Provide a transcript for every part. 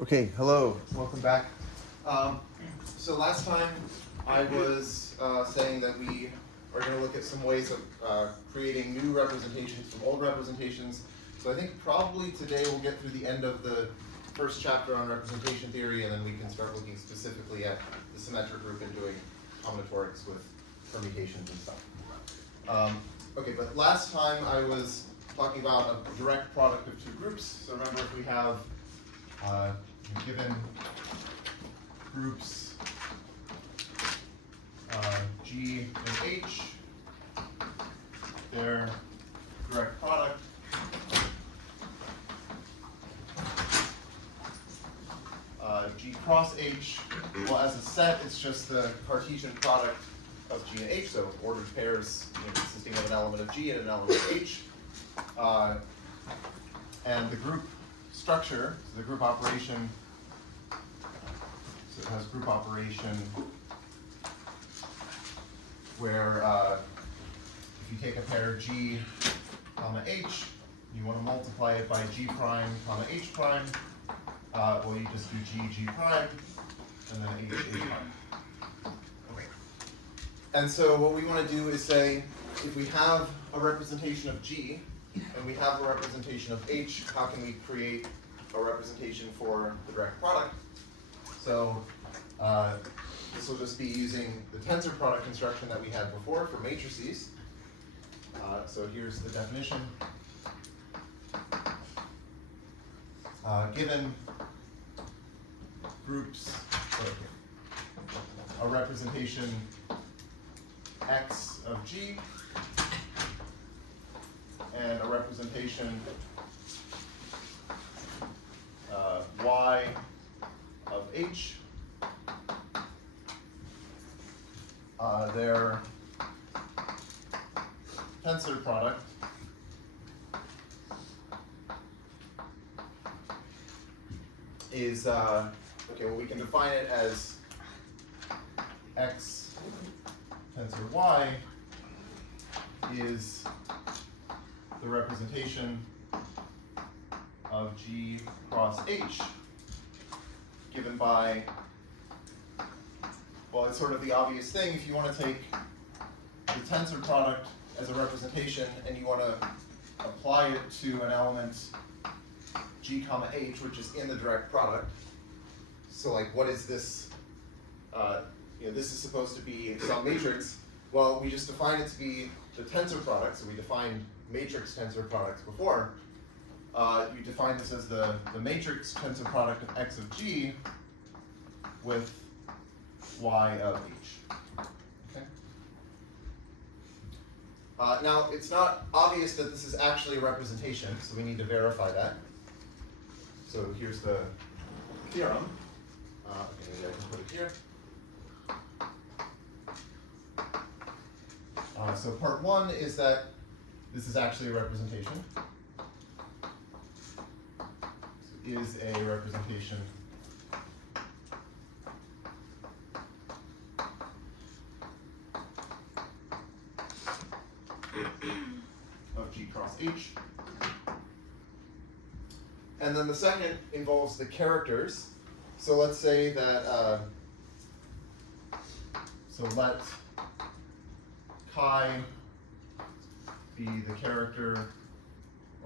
Okay, hello, welcome back. So last time I was saying that we are going to look at some ways of creating new representations from old representations. So I think probably today we'll get through the end of the first chapter on representation theory, and then we can start looking specifically at the symmetric group and doing combinatorics with permutations and stuff. Okay, but last time I was talking about a direct product of two groups. So remember, if we have given groups G and H, their direct product G cross H, well, as a set, it's just the Cartesian product of G and H, so ordered pairs consisting of an element of G and an element of H. And the group structure, so the group operation, so it has group operation where if you take a pair G, comma H, you want to multiply it by G prime, comma H prime, well, you just do G, G prime, and then H, H prime. Okay. And so what we want to do is say, if we have a representation of G, and we have a representation of H, how can we create a representation for the direct product? So this will just be using the tensor product construction that we had before for matrices. So here's the definition. Given groups, a representation X of G, and a representation Y of H, their tensor product is, okay, well, we can define it as X tensor Y is the representation of G cross H given by, well, it's sort of the obvious thing. If you want to take the tensor product as a representation and you want to apply it to an element G comma H, which is in the direct product, so like what is this, this is supposed to be some matrix. Well, we just define it to be the tensor product, so we defined matrix tensor products before. You define this as the matrix tensor product of X of G with Y of H. Okay. Now, it's not obvious that this is actually a representation, so we need to verify that. So here's the theorem. Okay, maybe I can put it here. So part one is that this is actually a representation. Is a representation of G cross H. And then the second involves the characters. So let's say that, so let chi be the character,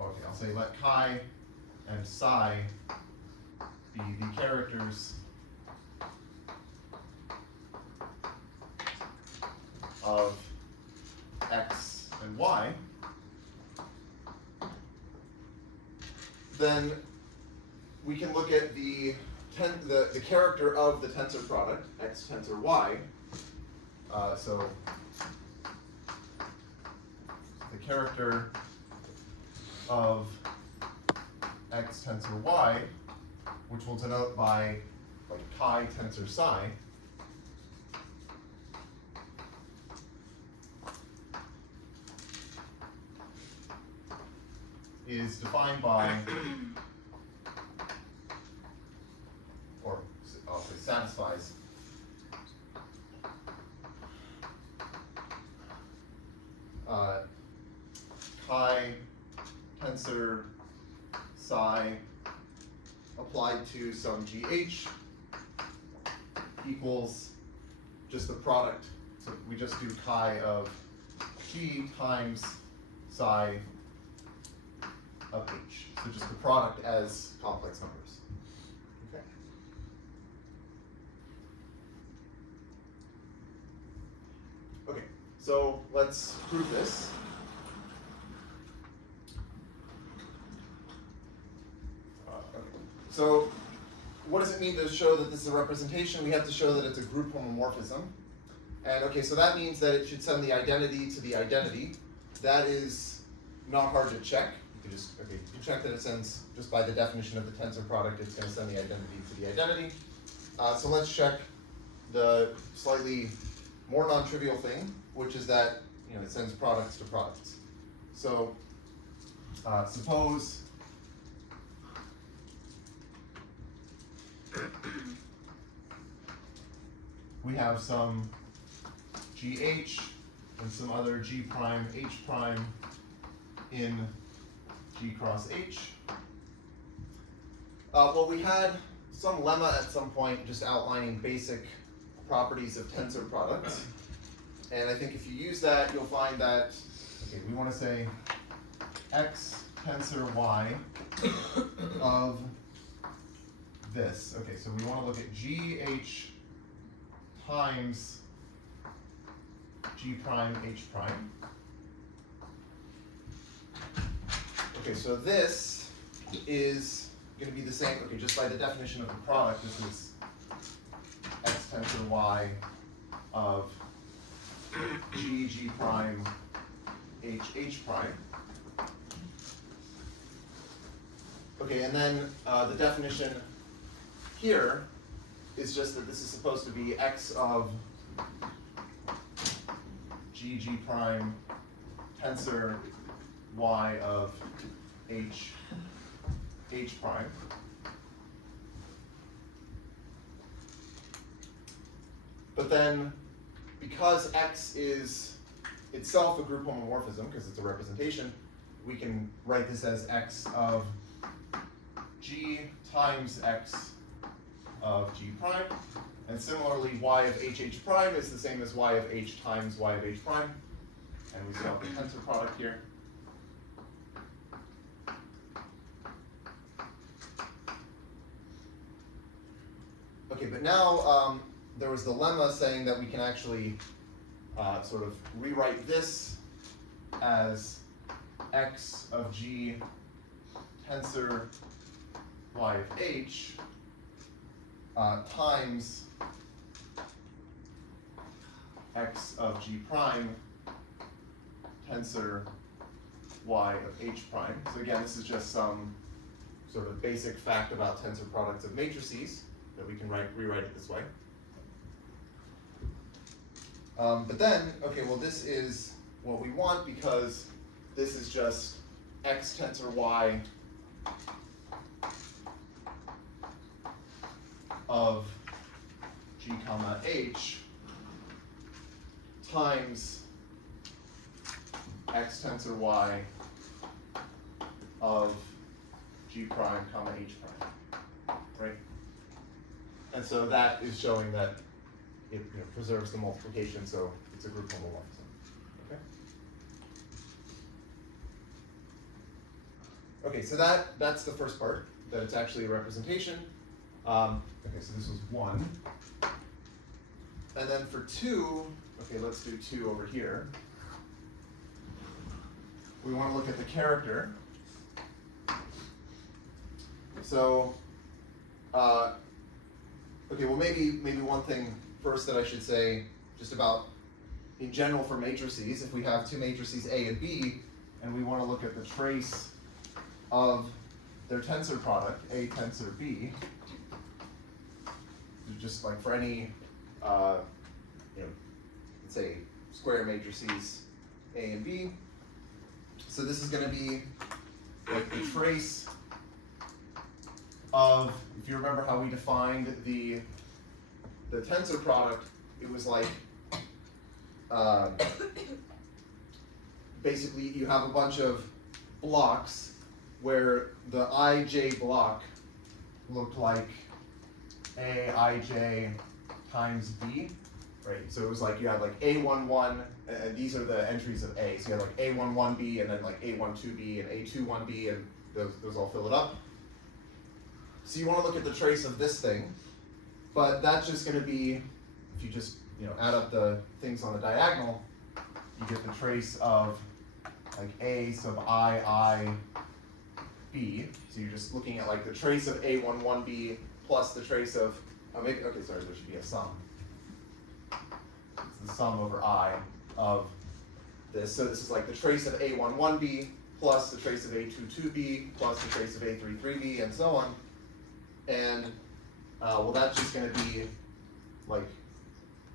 okay, I'll say let chi and psi be the characters of X and Y, then we can look at the character of the tensor product, X tensor Y. So the character of X tensor Y, which we'll denote by like chi tensor psi, is defined by, or I'll say satisfies, chi tensor psi applied to some GH equals just the product. So we just do chi of G times psi of H. So just the product as complex numbers. Okay. Okay, so let's prove this. Okay. So what does it mean to show that this is a representation? We have to show that it's a group homomorphism. And okay, so that means that it should send the identity to the identity. That is not hard to check. You can just, okay, you can check that it sends, just by the definition of the tensor product, it's going to send the identity to the identity. So let's check the slightly more non-trivial thing, which is that it sends products to products. So suppose we have some GH and some other G prime, H prime in G cross H. Well, we had some lemma at some point just outlining basic properties of tensor products. And I think if you use that, you'll find that, okay, we want to say X tensor Y of this. Okay, so we want to look at GH times G prime H prime. Okay, so this is going to be the same, okay, just by the definition of the product, this is X tensor Y of G prime H prime. Okay, and then the definition here is just that this is supposed to be X of G prime tensor Y of H prime. But then, because X is itself a group homomorphism, because it's a representation, we can write this as X of G times X of G prime. And similarly, Y of H prime is the same as Y of H times Y of H prime. And we still have the tensor product here. Okay, but now there was the lemma saying that we can actually sort of rewrite this as X of G tensor Y of H times X of G prime tensor Y of H prime. So again, this is just some sort of basic fact about tensor products of matrices that we can rewrite it this way. But then, okay, well this is what we want because this is just X tensor Y of G comma H times X tensor Y of G prime comma H prime, right? And so that is showing that it preserves the multiplication, so it's a group homomorphism. Okay. Okay, so that's the first part, that it's actually a representation. Okay, so this was 1. And then for 2, okay, let's do 2 over here. We want to look at the character. So, okay, well maybe one thing first that I should say just about in general for matrices, if we have two matrices A and B, and we want to look at the trace of their tensor product, A tensor B, just like for any, let's say square matrices A and B. So this is going to be like the trace of, if you remember how we defined the tensor product, it was like basically you have a bunch of blocks where the ij block looked like Aij times B, right? So it was like you had like A11, and these are the entries of A. So you had like A11B and then like A12B and A21B, and those all fill it up. So you want to look at the trace of this thing, but that's just going to be, if you just add up the things on the diagonal, you get the trace of like A sub I, B. So you're just looking at like the trace of A11B plus the trace of, okay, sorry, there should be a sum. It's the sum over I of this. So this is like the trace of A11B plus the trace of A22B plus the trace of A33B and so on. And well, that's just going to be like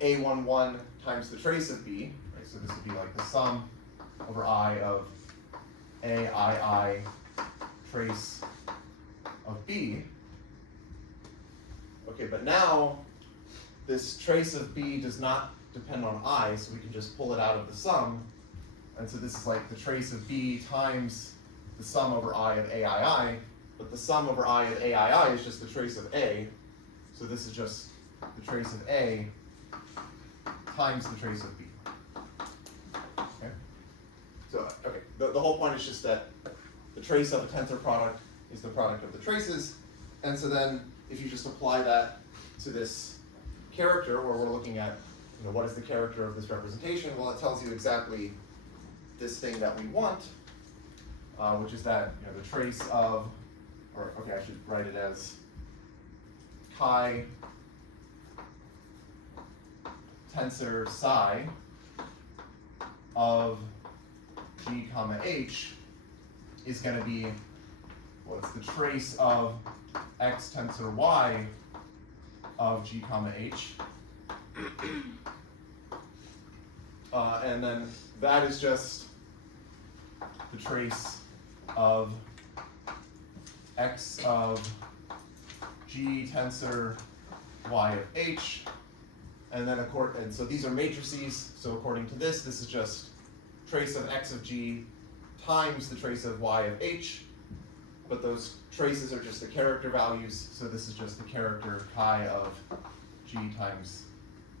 A11 times the trace of B, right? So this would be like the sum over I of AII trace of B. Okay, but now this trace of B does not depend on I, so we can just pull it out of the sum. And so this is like the trace of B times the sum over I of AII, but the sum over I of AII is just the trace of A. So this is just the trace of A times the trace of B. Okay? So, okay, the whole point is just that the trace of a tensor product is the product of the traces. And so then if you just apply that to this character where we're looking at what is the character of this representation, well, it tells you exactly this thing that we want, which is that the trace of, or okay, I should write it as chi tensor psi of G comma H is going to be, well, it's the trace of X tensor Y of G comma H. And then that is just the trace of X of G tensor Y of H. And then and so these are matrices, so according to this is just trace of X of G times the trace of Y of H, but those traces are just the character values, so this is just the character chi of G times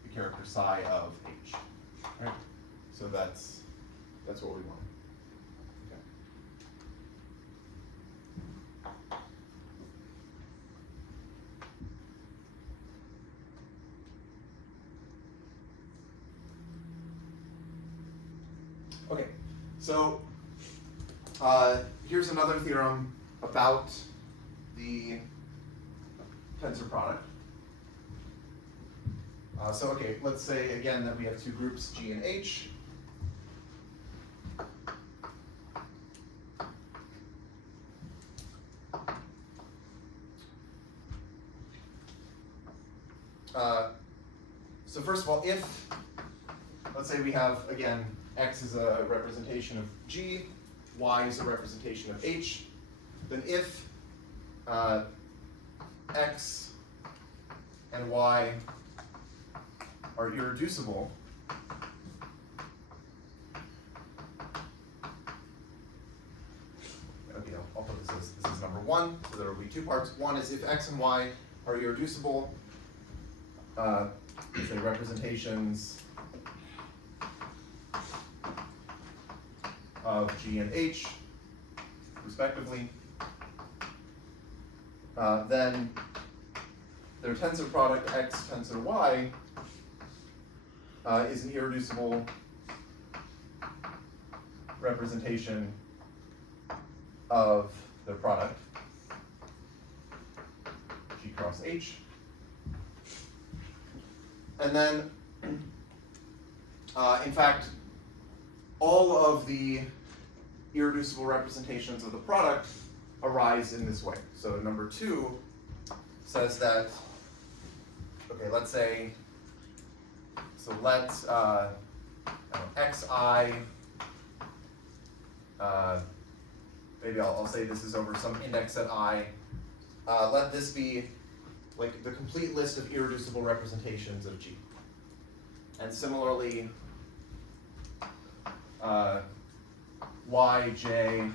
the character psi of H. Right? So that's what we want. Okay, so here's another theorem about the tensor product. So okay, let's say again that we have two groups, G and H. So first of all, if, let's say we have, again, X is a representation of G, Y is a representation of H, then if X and Y are irreducible, okay, I'll put this as number one, so there will be two parts. One is if X and Y are irreducible, say representations of G and H, respectively, then their tensor product X tensor Y is an irreducible representation of the product G cross H. And then, in fact, all of the irreducible representations of the product arise in this way. So number two says that, okay, let's say, so let xi, maybe I'll say this is over some index at I, let this be like the complete list of irreducible representations of G. And similarly, yj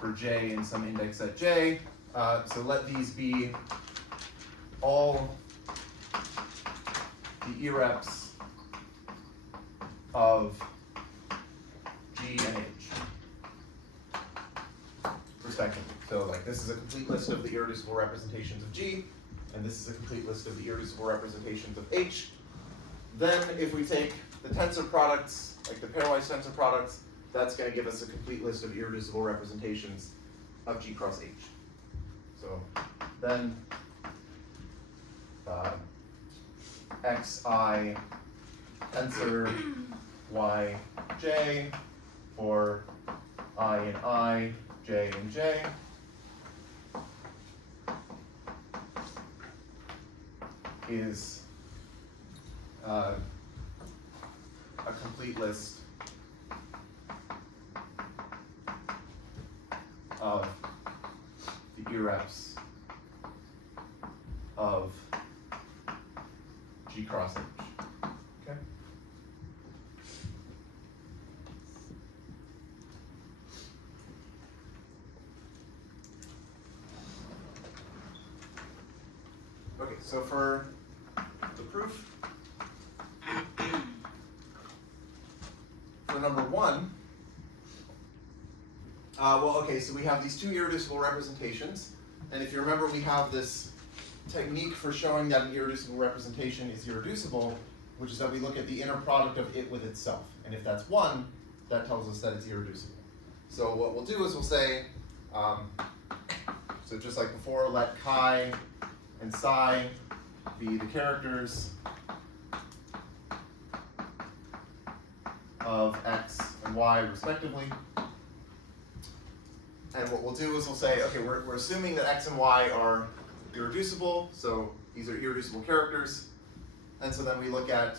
for j in some index at j, So let these be all the irreps of G and H, respectively. So like this is a complete list of the irreducible representations of G, and this is a complete list of the irreducible representations of H. Then if we take the tensor products, like the pairwise tensor products, that's going to give us a complete list of irreducible representations of G cross H. So then xi tensor yj for I and I, j and j, is a complete list of the irreps of G cross H. Okay. Okay, so for the proof, for number one, so we have these two irreducible representations, and if you remember, we have this technique for showing that an irreducible representation is irreducible, which is that we look at the inner product of it with itself, and if that's 1, that tells us that it's irreducible. So what we'll do is we'll say, so just like before, let chi and psi be the characters of x and y respectively. And what we'll do is we'll say, okay, we're assuming that x and y are irreducible, so these are irreducible characters. And so then we look at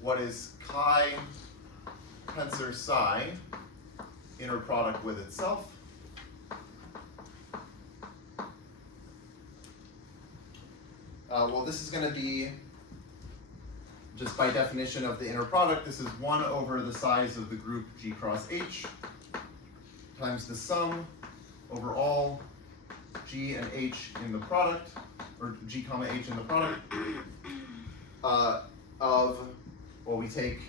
what is chi tensor psi, inner product with itself. Well, this is going to be, just by definition of the inner product, this is 1 over the size of the group G cross H times the sum over all G and H in the product, or G comma H in the product, we take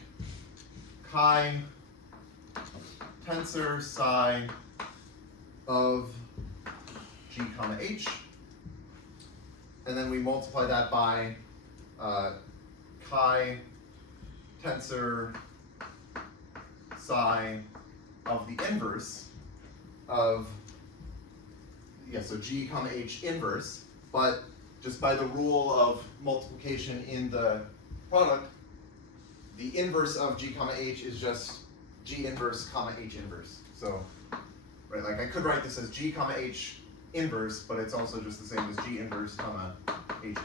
chi tensor psi of G comma H, and then we multiply that by chi tensor psi of the inverse of, so G comma H inverse, but just by the rule of multiplication in the product, the inverse of G comma H is just G inverse comma H inverse. So, right, like I could write this as G comma H inverse, but it's also just the same as G inverse comma H inverse.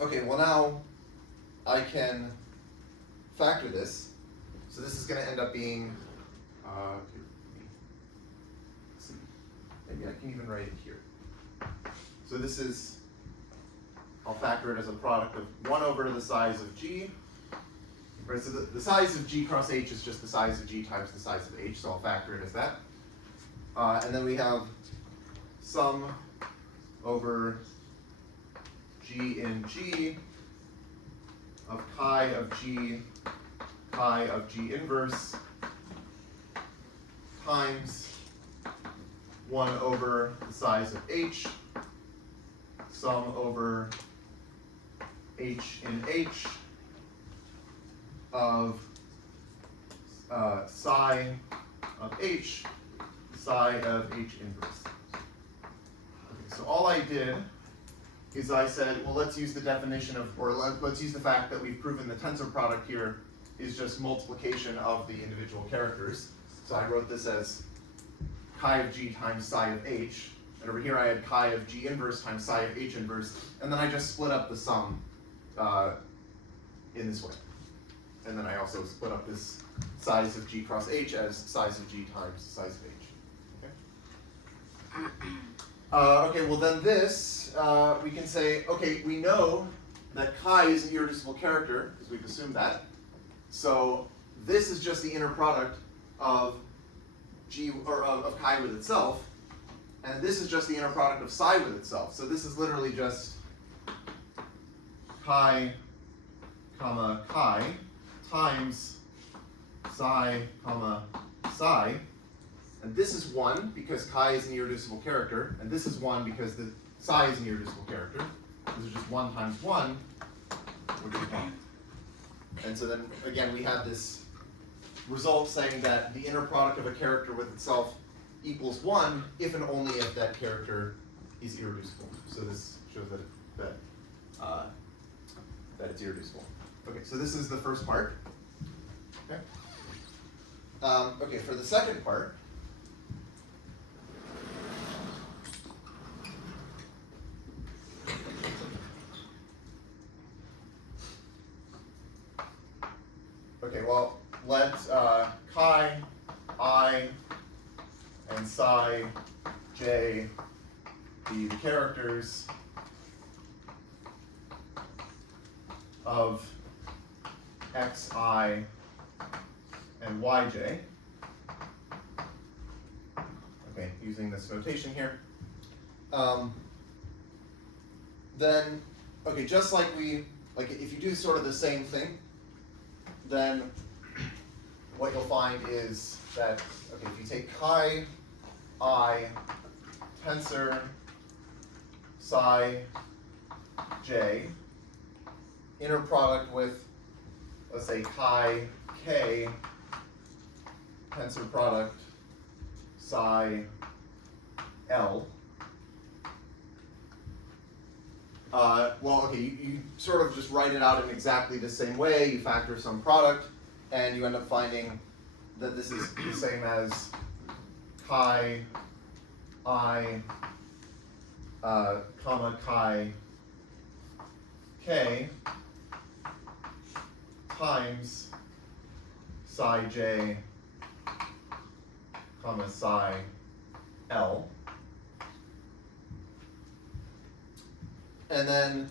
Okay, well now I can factor this. So this is going to end up being, let's see, maybe I can even write it here. So this is, I'll factor it as a product of 1 over the size of G. Right, so the size of G cross H is just the size of G times the size of H, so I'll factor it as that. And then we have sum over G in G of chi of G inverse times 1 over the size of H, sum over H in H of psi of H, psi of H inverse. Okay, so all I did is I said, well, let's use the definition of, or let's use the fact that we've proven the tensor product here is just multiplication of the individual characters. So I wrote this as chi of G times psi of H, and over here I had chi of G inverse times psi of H inverse, and then I just split up the sum in this way. And then I also split up this size of G cross H as size of G times size of H. Okay, okay, well then this, we can say, okay, we know that chi is an irreducible character, because we've assumed that. So this is just the inner product of G or of chi with itself, and this is just the inner product of psi with itself. So this is literally just chi comma chi times psi comma psi, and this is 1 because chi is an irreducible character, and this is 1 because the psi is an irreducible character. This is just 1 times 1, which is 1. And so then again we have this result saying that the inner product of a character with itself equals 1 if and only if that character is irreducible. So this shows that it's irreducible. Okay, so this is the first part. Okay. Okay, for the second part, okay, well, let chi I and psi j be the characters of xi and yj. Okay, using this notation here. Then, okay, just like if you do sort of the same thing, then what you'll find is that, okay, if you take chi I tensor psi j, inner product with, let's say, chi k tensor product psi l. Well, okay, you sort of just write it out in exactly the same way. You factor some product, and you end up finding that this is the same as chi I comma chi k times psi j comma psi l. And then,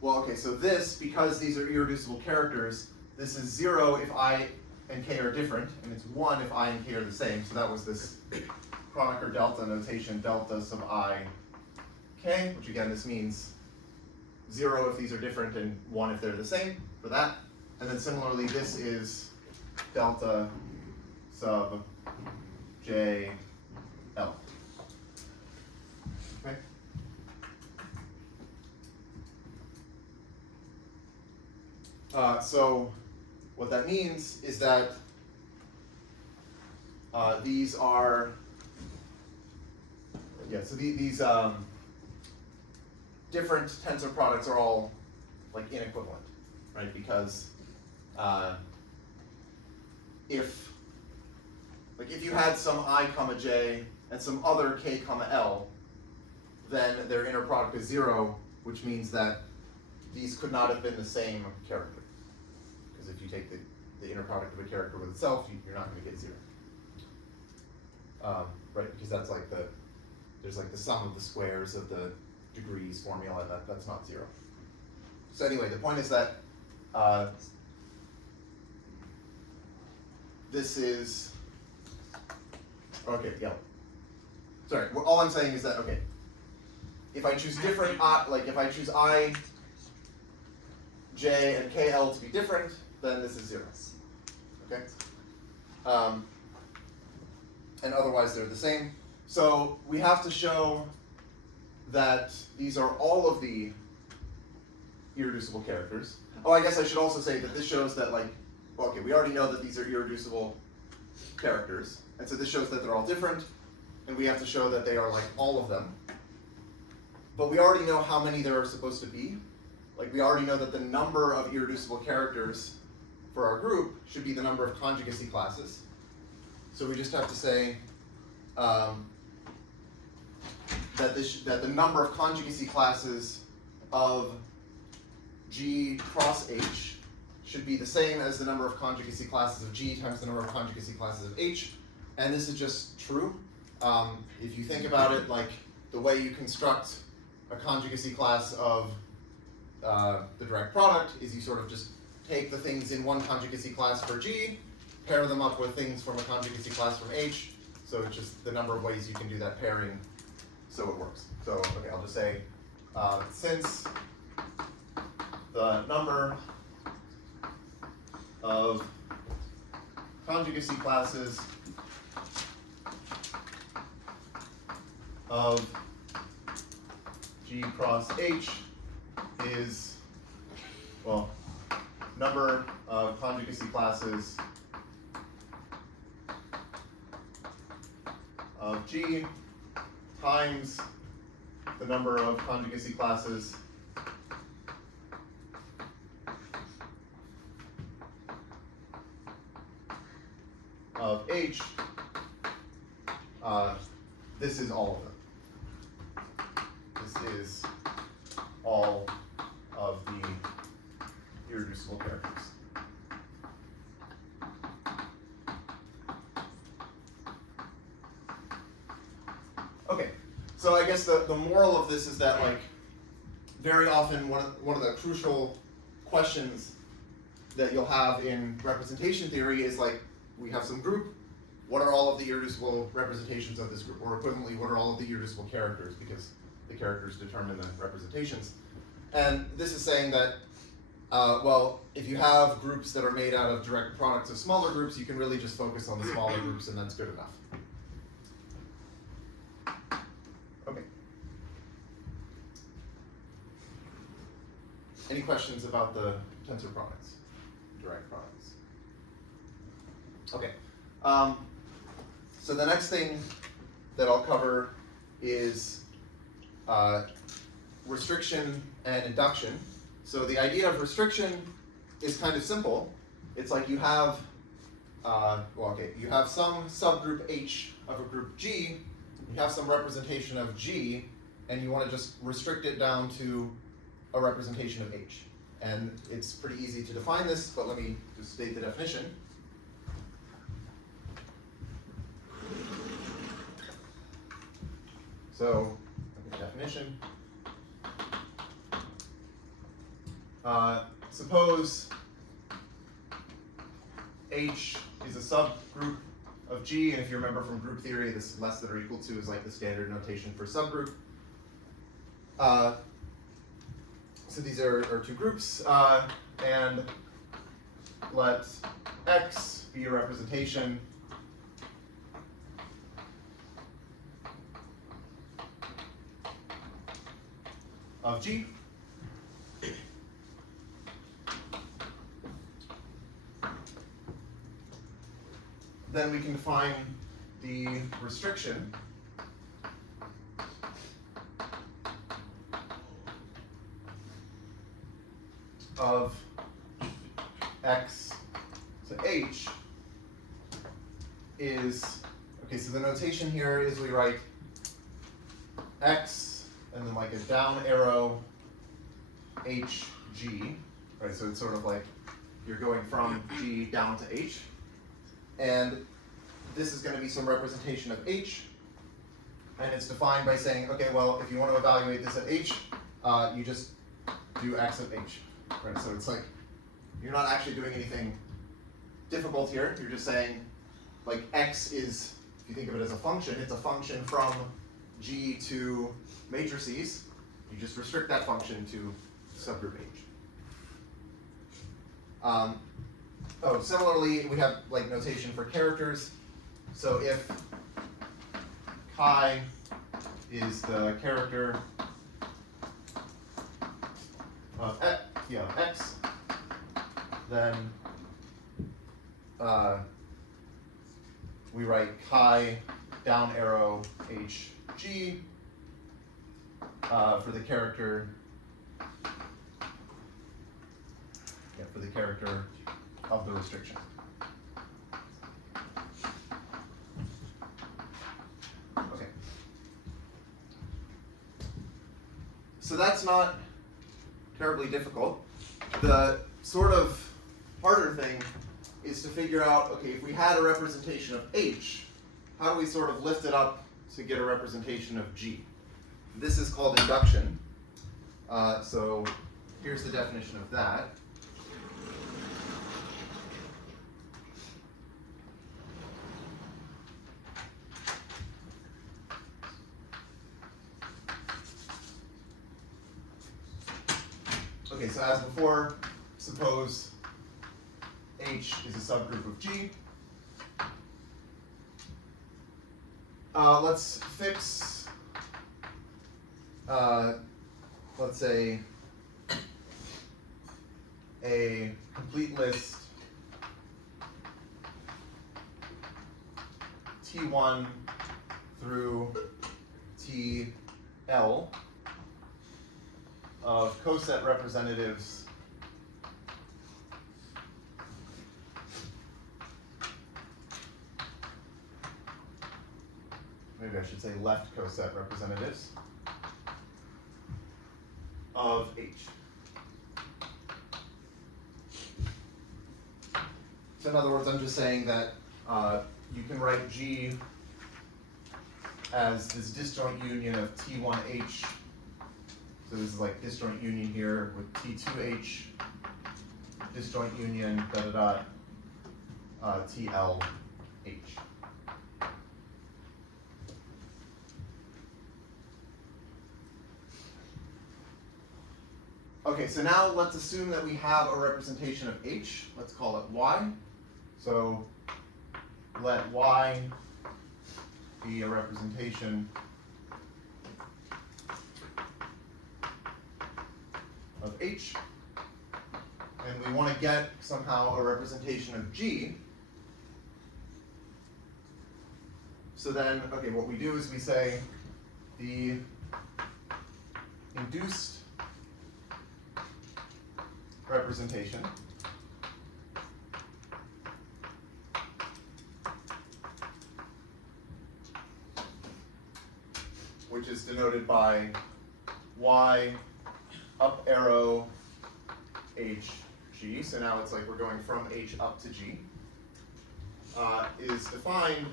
well, okay, so this, because these are irreducible characters, this is 0 if I and k are different, and it's 1 if I and k are the same. So that was this Kronecker delta notation, delta sub I k, which again, this means 0 if these are different and 1 if they're the same for that. And then similarly, this is delta sub j l. Okay. So what that means is that these are, yeah, so these different tensor products are all like inequivalent, right? Because if you had some I comma j and some other k comma l, then their inner product is 0, which means that these could not have been the same character. Because if you take the inner product of a character with itself, you're not going to get 0. Right? Because that's like there's like the sum of the squares of the degrees formula, and that's not 0. So anyway, the point is that this is, okay, yeah. Sorry, all I'm saying is that, okay, if I choose different, like if I choose I, j, and kl to be different, then this is 0. Okay? And otherwise they're the same. So we have to show that these are all of the irreducible characters. Oh, I guess I should also say that this shows that, like, well, okay, we already know that these are irreducible characters, and so this shows that they're all different, and we have to show that they are like all of them. But we already know how many there are supposed to be. Like, we already know that the number of irreducible characters for our group should be the number of conjugacy classes. So we just have to say that the number of conjugacy classes of G cross H should be the same as the number of conjugacy classes of G times the number of conjugacy classes of H. And this is just true. If you think about it, like the way you construct a conjugacy class of the direct product is you sort of just take the things in one conjugacy class for G, pair them up with things from a conjugacy class from H. So it's just the number of ways you can do that pairing so it works. So, okay, I'll just say, since the number of conjugacy classes of G cross H is, well, number of conjugacy classes of G times the number of conjugacy classes of H, this is all of them. This is all of the irreducible characters. Okay, so I guess the moral of this is that, like, very often one of the crucial questions that you'll have in representation theory is, like, we have some group, what are all of the irreducible representations of this group? Or equivalently, what are all of the irreducible characters? Because the characters determine the representations. And this is saying that, well, if you have groups that are made out of direct products of smaller groups, you can really just focus on the smaller groups and that's good enough. Okay. Any questions about the tensor products, direct products? Okay. So the next thing that I'll cover is restriction and induction. So the idea of restriction is kind of simple. It's like you have, you have some subgroup H of a group G, you have some representation of G, and you want to just restrict it down to a representation of H. And it's pretty easy to define this, but let me just state the definition. So, definition. Suppose H is a subgroup of G, and if you remember from group theory, this less than or equal to is like the standard notation for subgroup. So these are two groups, and let X be a representation of G. Then we can define the restriction of X to H is, okay, so the notation here is we write X and then like a down arrow HG, right? So it's sort of like you're going from G down to H. And this is going to be some representation of H. And it's defined by saying, okay, well, if you want to evaluate this at H, you just do X of H, right? So it's like, you're not actually doing anything difficult here. You're just saying, like, X is, if you think of it as a function, it's a function from G to matrices. You just restrict that function to subgroup H. Similarly, we have like notation for characters. So if chi is the character of X, then we write chi down arrow HG for the character. For the character of the restriction. Okay. So that's not terribly difficult. The sort of harder thing is to figure out, okay, if we had a representation of H, how do we sort of lift it up to get a representation of G? This is called induction. So here's the definition of that. Okay, so as before, suppose H is a subgroup of G. Let's fix, let's say, a complete list T1 through TL of coset representatives maybe I should say left coset representatives of H. So in other words, I'm just saying that you can write G as this disjoint union of T1H. So this is like disjoint union here with T2H, disjoint union, TLH. Okay, so now let's assume that we have a representation of H. Let's call it Y. So let Y be a representation of H. And we want to get somehow a representation of G. So then, okay, what we do is we say the induced representation which is denoted by Y up arrow H G. So now it's like we're going from H up to G, is defined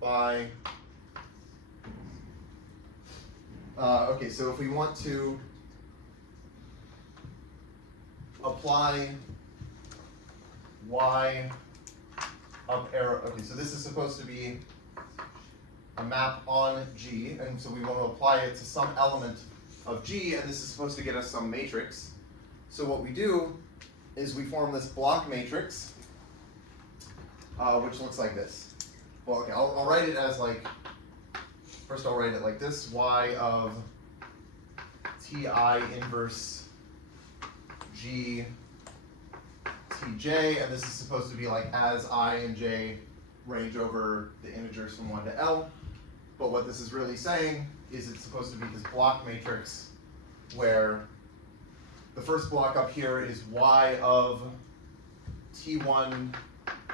by, okay, so if we want to apply Y up arrow, okay, so this is supposed to be a map on G, and so we want to apply it to some element of G, and this is supposed to get us some matrix. So what we do is we form this block matrix, which looks like this. Well, okay, I'll write it as like, first I'll write it like this, Y of Ti inverse G Tj, and this is supposed to be like as I and j range over the integers from 1 to L. But what this is really saying is it's supposed to be this block matrix where the first block up here is Y of T1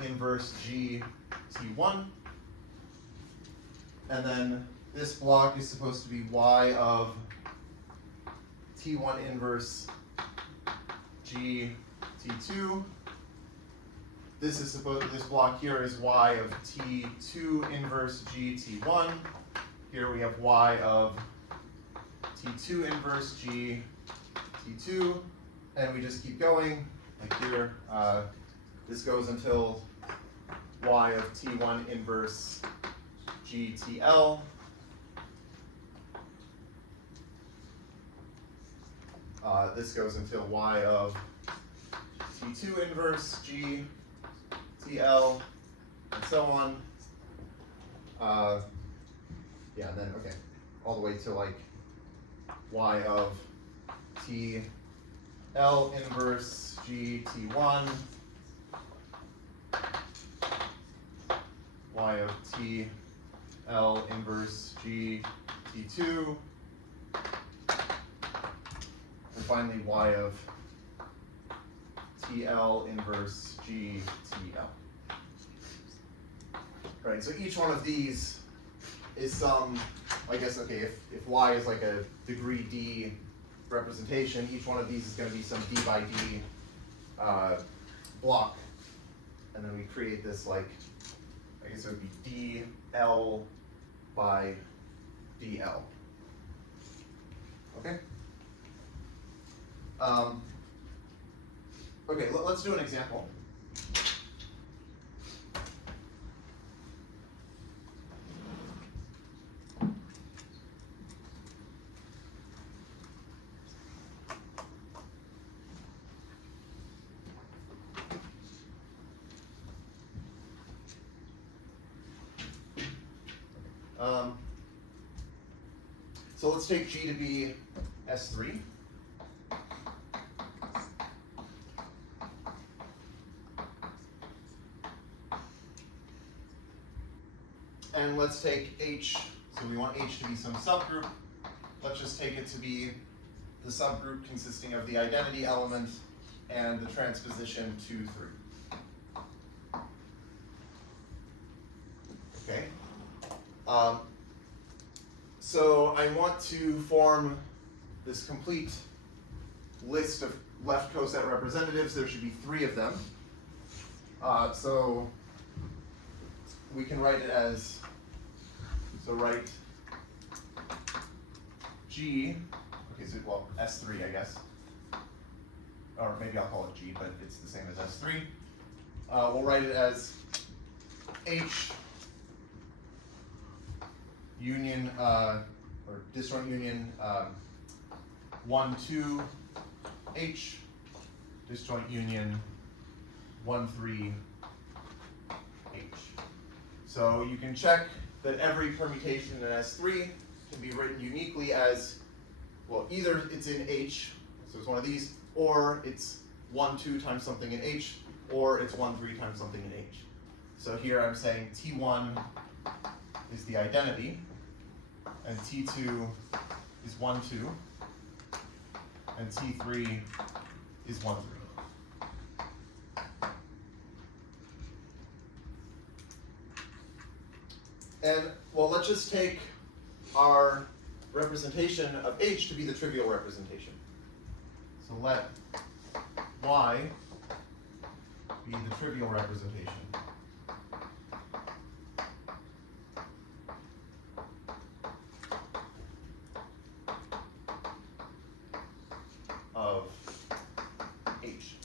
inverse G T1. And then this block is supposed to be Y of T1 inverse G T2. This block here is Y of T2 inverse G T1. Here we have Y of T2 inverse G T2, and we just keep going. Like here, this goes until Y of T1 inverse G TL. This goes until Y of T2 inverse G TL, and so on. Yeah, and then, okay, all the way to like Y of TL inverse G T1, Y of TL inverse G T2, and finally Y of TL inverse G TL. Right, so each one of these is some, I guess, okay, if Y is like a degree D representation, each one of these is going to be some D by D block. And then we create this, like, I guess it would be DL by DL. Okay? Okay, let's do an example. So let's take G to be S3. And let's take H, so we want H to be some subgroup. Let's just take it to be the subgroup consisting of the identity element and the transposition 2, 3. Okay. So I want to form this complete list of left coset representatives. There should be 3 of them. So we can write it as, so write G, okay, so well, S3, I guess. Or maybe I'll call it G, but it's the same as S3. We'll write it as H union, or disjoint union 1, 2, H, disjoint union 1, 3, H. So you can check that every permutation in S3 can be written uniquely as, well, either it's in H, so it's one of these, or it's 1, 2 times something in H, or it's 1, 3 times something in H. So here I'm saying T1 is the identity, and T2 is 1, 2, and T3 is 1, 3. And, well, let's just take our representation of H to be the trivial representation. So let Y be the trivial representation of H.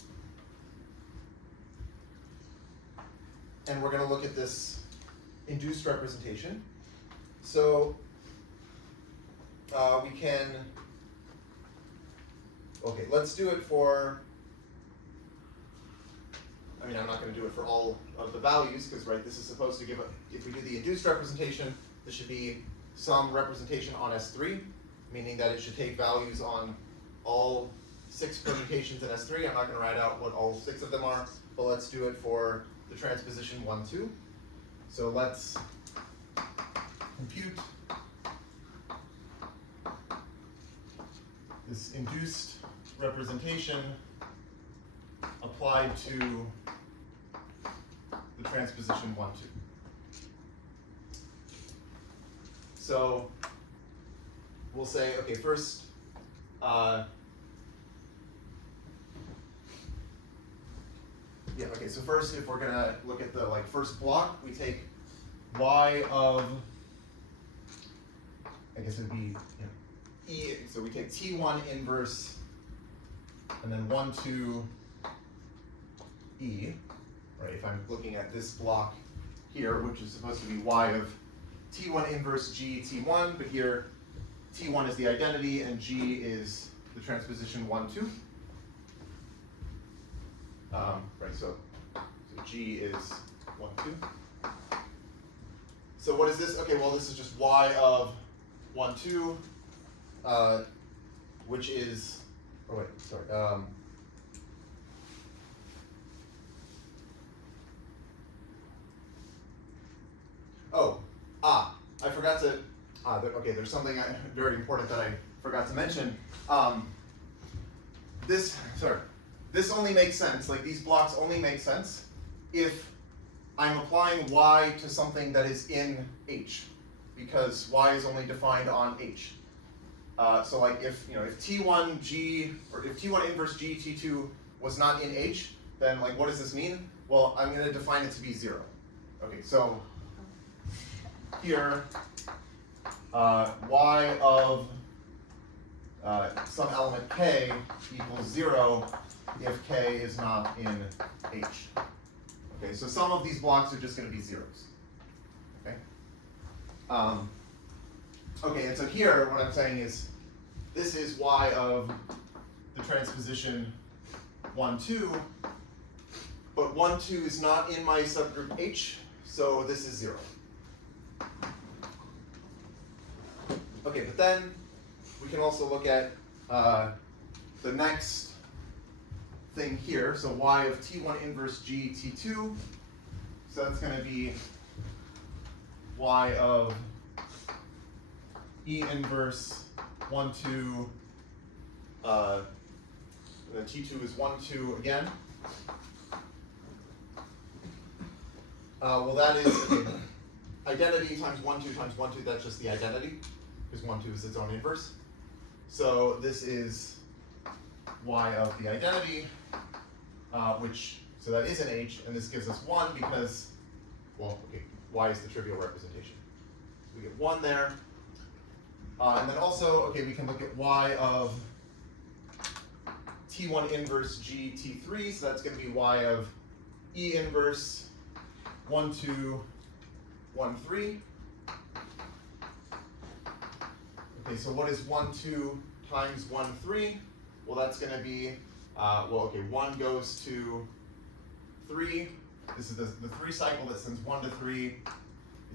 And we're going to look at this induced representation. So we can, okay, let's do it for, I mean, I'm not going to do it for all of the values, because, right, this is supposed to give, if we do the induced representation, this should be some representation on S3, meaning that it should take values on all 6 permutations in S3. I'm not going to write out what all 6 of them are, but let's do it for the transposition 1, 2. So let's compute this induced representation applied to the transposition 1, 2. So we'll say, okay, first, yeah, okay, so first if we're gonna look at the first block, we take y of, I guess it would be, E, so we take T1 inverse and then 1, 2, E, right, if I'm looking at this block here, which is supposed to be y of T1 inverse G T1, but here T1 is the identity and G is the transposition 1, 2. Right, so G is 1, 2. So what is this? Okay, well, this is just y of 1, 2, which is, oh wait, sorry. I forgot to, okay, there's something very important that I forgot to mention. This only makes sense, like these blocks only make sense if I'm applying y to something that is in H, because y is only defined on H. So like if T1 G, or if T1 inverse G T2 was not in H, then like what does this mean? Well, I'm going to define it to be 0. Okay, so here y of some element k equals 0 if k is not in H. Okay, so some of these blocks are just going to be zeros. Okay. Okay, and so here what I'm saying is this is y of the transposition 1, 2, but 1, 2 is not in my subgroup H, so this is 0. Okay, but then we can also look at the next thing here. So y of t1 inverse g t2. So that's going to be y of e inverse 1, 2, and then t2 is 1, 2 again. Well, that is okay, identity times 1, 2 times 1, 2, that's just the identity, because 1, 2 is its own inverse. So this is y of the identity, so that is an h, and this gives us 1 because, well, okay, y is the trivial representation. So we get 1 there. And then also, okay, we can look at y of t1 inverse g t3, so that's going to be y of e inverse 1, 2, 1, 3. Okay, so what is 1, 2 times 1, 3? Well, that's going to be, well, okay, 1 goes to 3. This is the 3 cycle that sends 1 to 3. It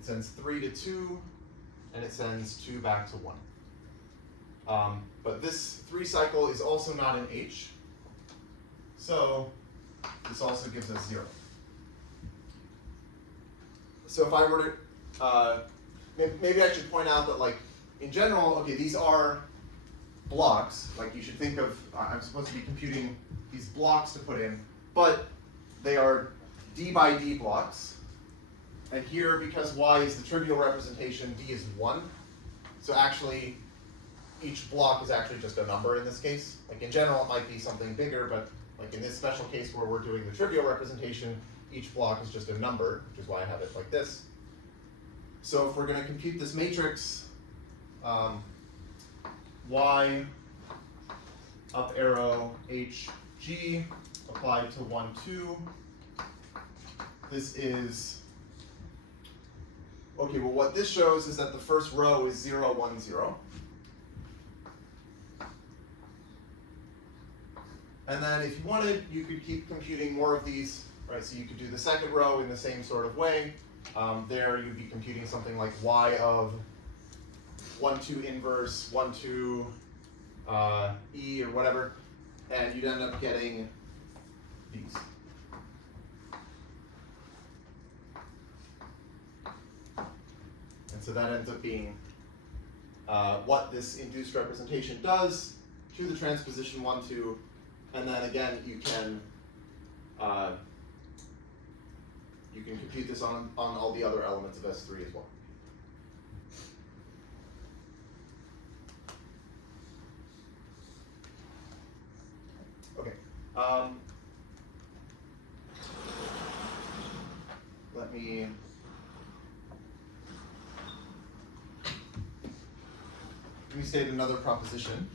sends 3 to 2, and it sends 2 back to 1. But this 3 cycle is also not an h, so this also gives us 0. So if I were to, maybe I should point out that, like, in general, okay, these are blocks. Like, you should think of, I'm supposed to be computing these blocks to put in, but they are d by d blocks. And here, because y is the trivial representation, d is 1. So actually, each block is actually just a number in this case. Like, in general, it might be something bigger, but like in this special case where we're doing the trivial representation, each block is just a number, which is why I have it like this. So if we're going to compute this matrix, y up arrow h g applied to 1, 2, this is, okay, well what this shows is that the first row is 0, 1, 0. And then if you wanted, you could keep computing more of these, right? So you could do the second row in the same sort of way. There you'd be computing something like y of 1, 2 inverse, 1, 2 e or whatever, and you'd end up getting these. And so that ends up being what this induced representation does to the transposition 1, 2, and then again you can compute this on all the other elements of S3 as well. Okay. Let me state another proposition.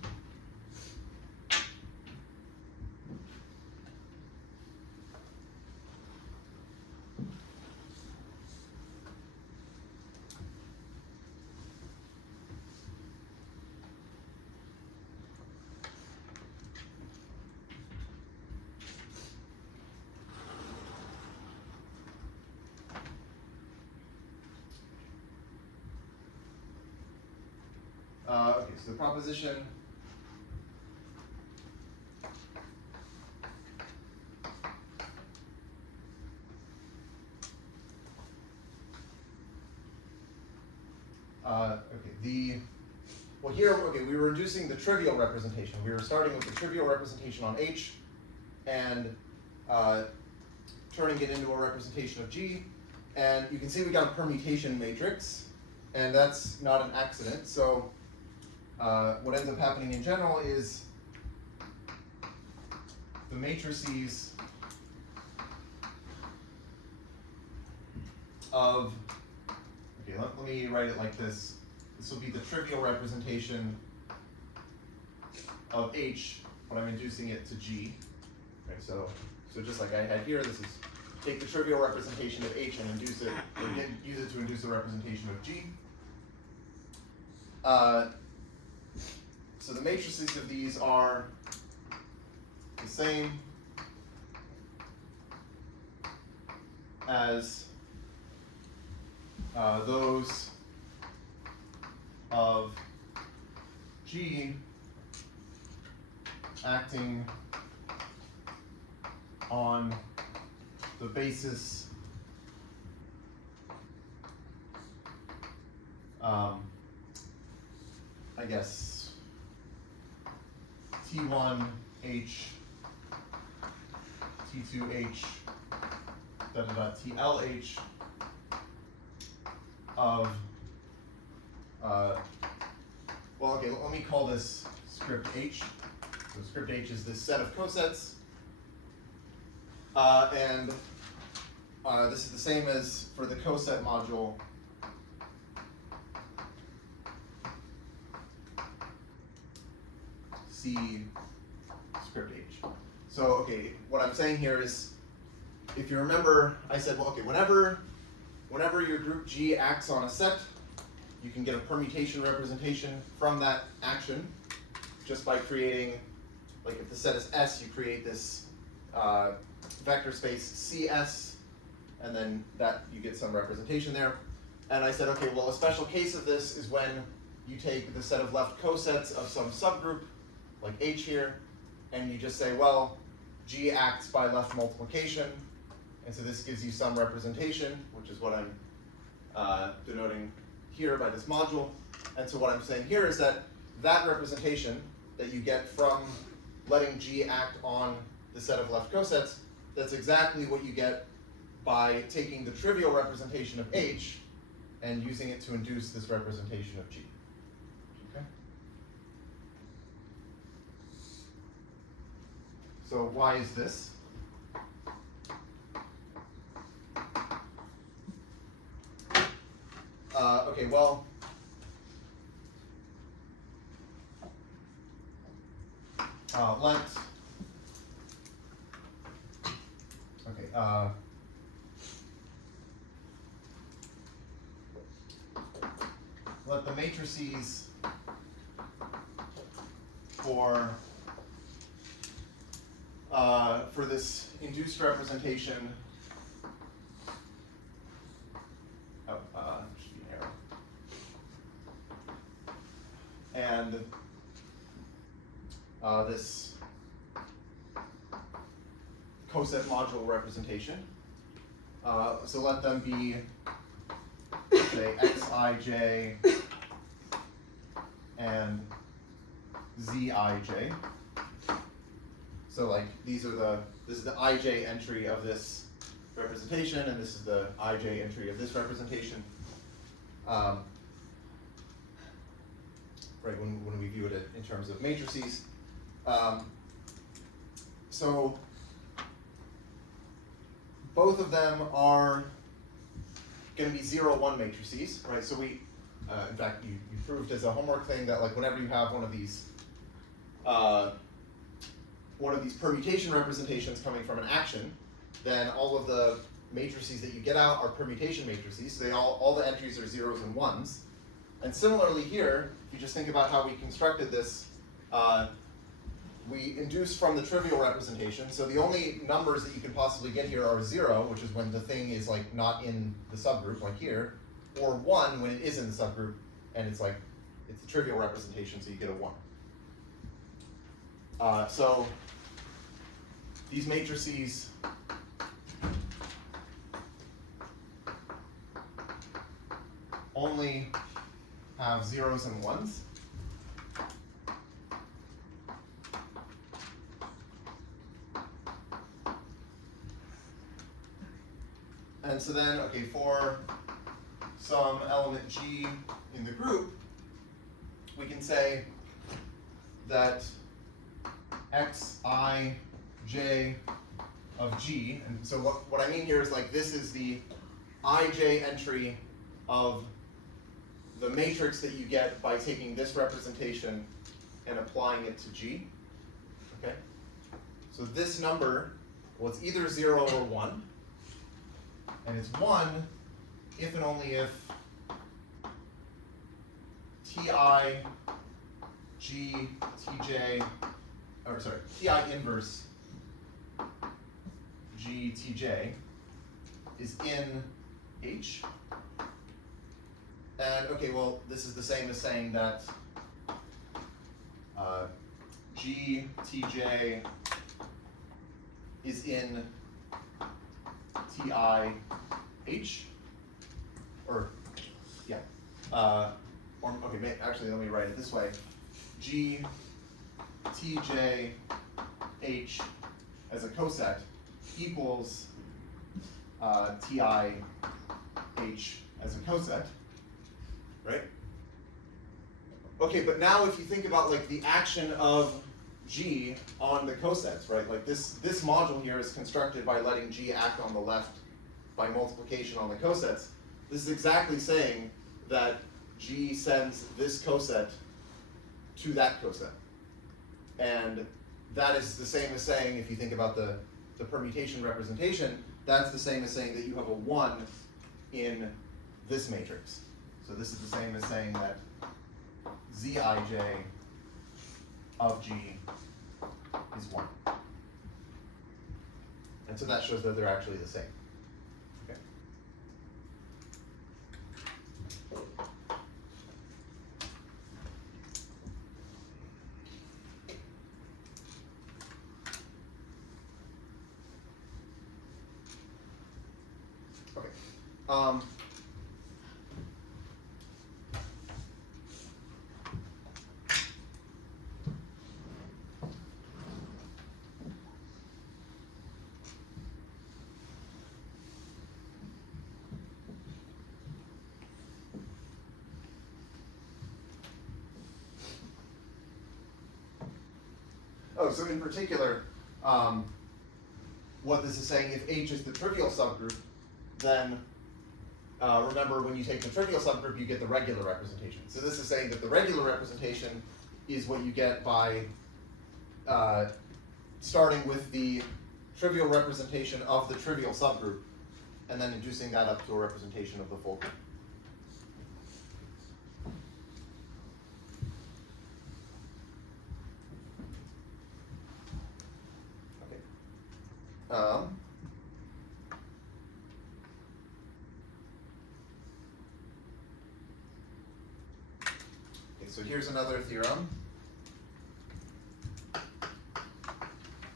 Okay, so the proposition we were reducing the trivial representation. We were starting with the trivial representation on H and turning it into a representation of G. And you can see we got a permutation matrix, and that's not an accident. So what ends up happening in general is the matrices of, okay, let me write it like this. This will be the trivial representation of H, but I'm inducing it to G. Right, so just like I had here, this is take the trivial representation of H and induce it, or use it to induce a representation of G. So the matrices of these are the same as those of G acting on the basis I guess T1H, T2H, TLH of, well, okay, let me call this script H. So script H is this set of cosets. And this is the same as for the coset module. C script H. So, okay, what I'm saying here is, if you remember, I said, well, okay, whenever your group G acts on a set, you can get a permutation representation from that action just by creating, like if the set is S, you create this vector space CS, and then that you get some representation there. And I said, okay, well, a special case of this is when you take the set of left cosets of some subgroup, like H here, and you just say, well, G acts by left multiplication, and so this gives you some representation, which is what I'm denoting here by this module. And so what I'm saying here is that that representation that you get from letting G act on the set of left cosets, that's exactly what you get by taking the trivial representation of H and using it to induce this representation of G. Okay? So why is this? Okay, well, let the matrices for this induced representation, should be an arrow, and this coset module representation. So let them be, say, xij and zij. So like this is the ij entry of this representation, and this is the ij entry of this representation. Right, when we view it in terms of matrices. So both of them are going to be 0, 1 matrices, right? So we, in fact, you proved as a homework thing that like whenever you have one of these permutation representations coming from an action, then all of the matrices that you get out are permutation matrices. So all the entries are 0s and 1s. And similarly here, if you just think about how we constructed this, we induced from the trivial representation. So the only numbers that you can possibly get here are 0, which is when the thing is like not in the subgroup, like here, or 1 when it is in the subgroup, and it's like it's the trivial representation, so you get a 1. So these matrices only have 0s and 1s. And so then, okay, for some element G in the group, we can say that xij of G, and so what I mean here is like this is the ij entry of the matrix that you get by taking this representation and applying it to G. Okay? So this number, well, it's either 0 or 1. And it's 1 if and only if Ti G Tj, or sorry, Ti inverse G Tj is in H. And okay, well, this is the same as saying that G, Tj is in Ti, H, or, yeah, okay, actually let me write it this way. G, Tj, H as a coset equals Ti, H as a coset, right? Okay, but now if you think about like the action of G on the cosets, right? Like this module here is constructed by letting G act on the left by multiplication on the cosets. This is exactly saying that G sends this coset to that coset. And that is the same as saying, if you think about the permutation representation, that's the same as saying that you have a 1 in this matrix. So this is the same as saying that Zij of G is 1. And so that shows that they're actually the same. Okay. Okay. Oh, so in particular, what this is saying, if H is the trivial subgroup, then remember when you take the trivial subgroup, you get the regular representation. So this is saying that the regular representation is what you get by starting with the trivial representation of the trivial subgroup, and then inducing that up to a representation of the full group. Okay. So here's another theorem.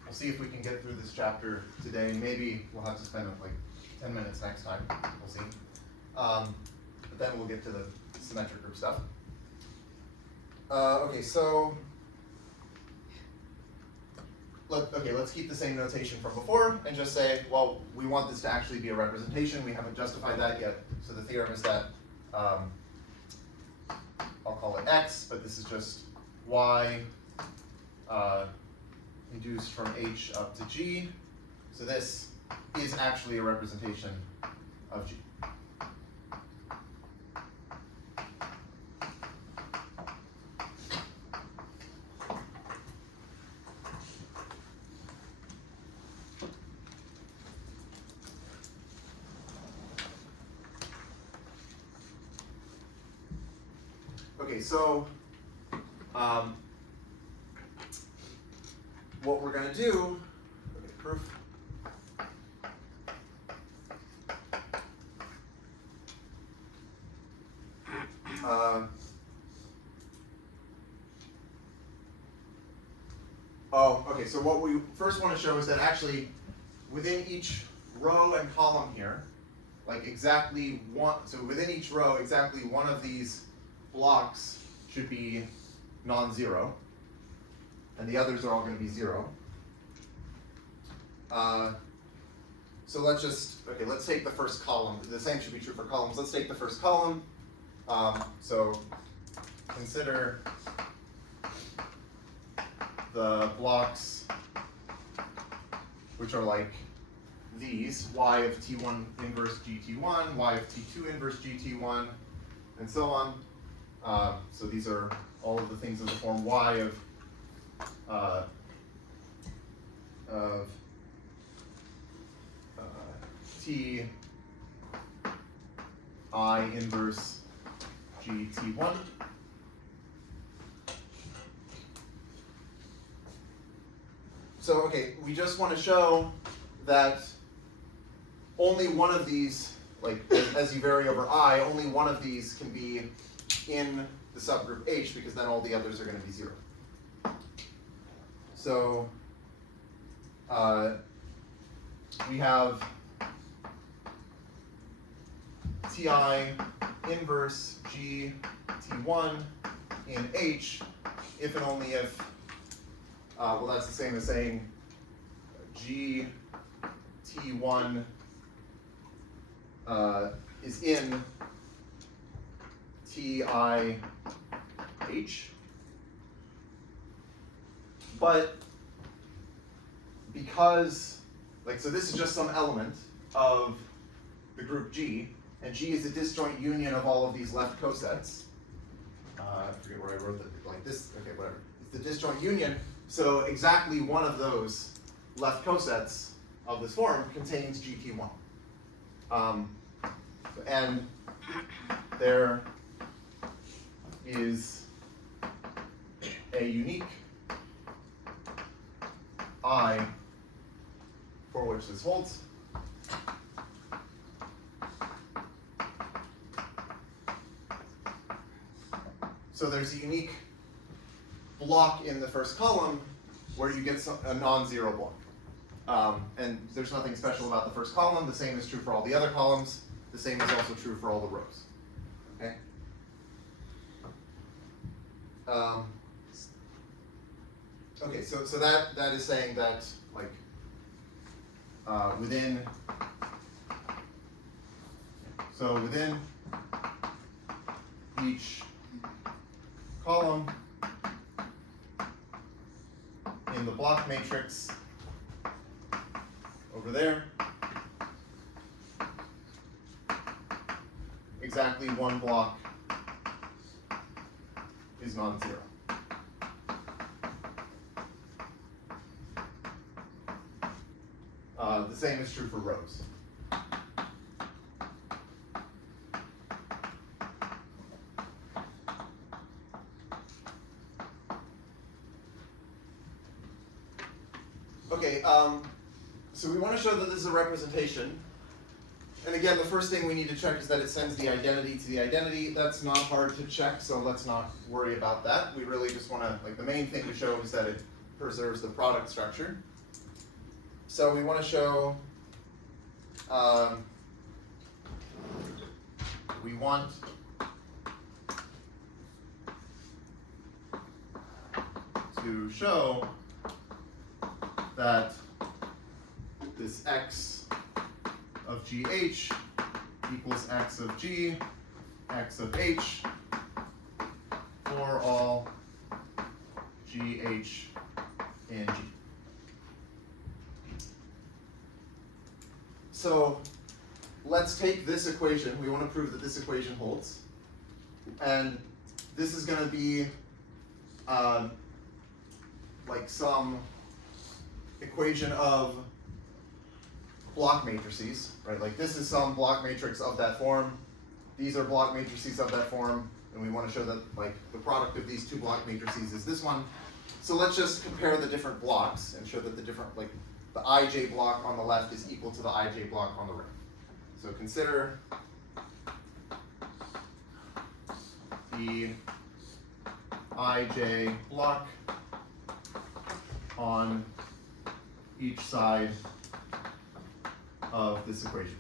We'll see if we can get through this chapter today. Maybe we'll have to spend like 10 minutes next time. We'll see. But then we'll get to the symmetric group stuff. Okay, so let's keep the same notation from before and just say, well, we want this to actually be a representation. We haven't justified that yet. So the theorem is that I'll call it X, but this is just Y induced from H up to G. So this is actually a representation of G. Okay, so what we're going to do, okay, proof. Okay, so what we first want to show is that actually within each row and column here, like exactly one, so within each row, exactly one of these blocks should be non-zero, and the others are all going to be 0. So let's take the first column. The same should be true for columns. Let's take the first column. So consider the blocks which are like these, y of t1 inverse gt1, y of t2 inverse gt1, and so on. So these are all of the things in the form y of t I inverse gt1. So okay, we just want to show that only one of these, like as you vary over I, only one of these can be in the subgroup H, because then all the others are going to be 0. So we have Ti inverse G T1 in H if and only if, well, that's the same as saying G T1 is in Ti H. But because, like, so this is just some element of the group G, and G is a disjoint union of all of these left cosets. I forget where I wrote that, like this, okay, whatever. It's the disjoint union, so exactly one of those left cosets of this form contains GT1. And there is a unique I for which this holds. So there's a unique block in the first column where you get a non-zero block. And there's nothing special about the first column. The same is true for all the other columns. The same is also true for all the rows. Okay. Okay, so that is saying that, like, within each column in the block matrix over there, exactly one block is non-zero. The same is true for rows. Okay, so we want to show that this is a representation. And again, the first thing we need to check is that it sends the identity to the identity. That's not hard to check, so let's not worry about that. We really just want to, like, the main thing to show is that it preserves the product structure. So we want to show, we want to show that this x of gh equals x of g, x of h for all gh in G. So let's take this equation. We want to prove that this equation holds. And this is going to be like some equation of block matrices, right? Like this is some block matrix of that form. These are block matrices of that form. And we want to show that, like, the product of these two block matrices is this one. So let's just compare the different blocks and show that the different, like, the ij block on the left is equal to the ij block on the right. So consider the ij block on each side of this equation.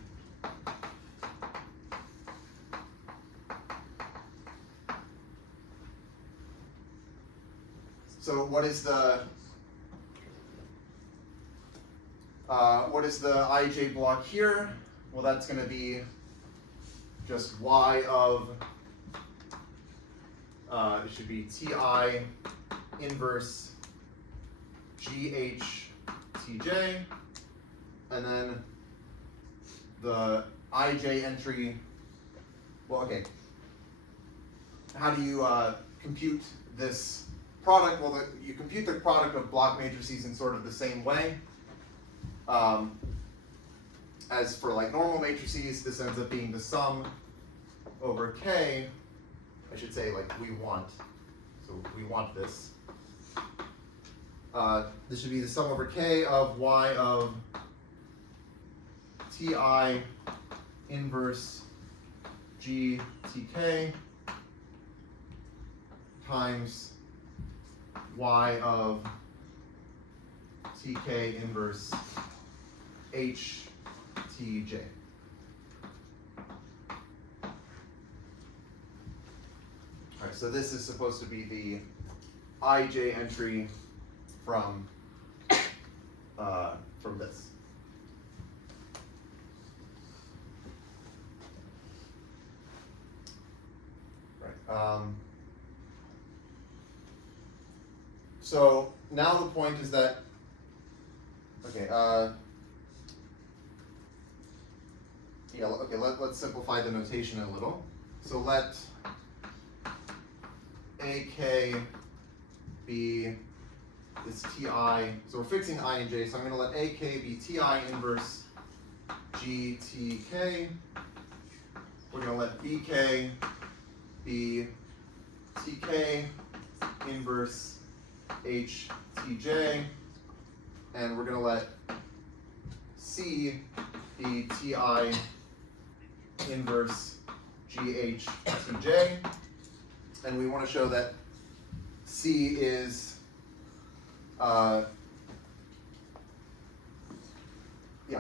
So what is the ij block here? Well, that's going to be just y of, it should be ti inverse gh tj, and then the ij entry, well, okay, how do you compute this product? Well, you compute the product of block matrices in sort of the same way. As for, like, normal matrices, this ends up being the sum over k. I should say, like, we want. So we want this. This should be the sum over k of y of ti inverse g tk times y of tk inverse h tj. All right, so this is supposed to be the ij entry from this. Right. So now the point is that, okay, yeah, okay, let's simplify the notation a little. So let AK be this TI, so we're fixing I and J, so I'm going to let AK be TI inverse GTK. We're going to let BK be TK inverse HTJ, and we're going to let C be TI inverse GHTJ, and we want to show that C is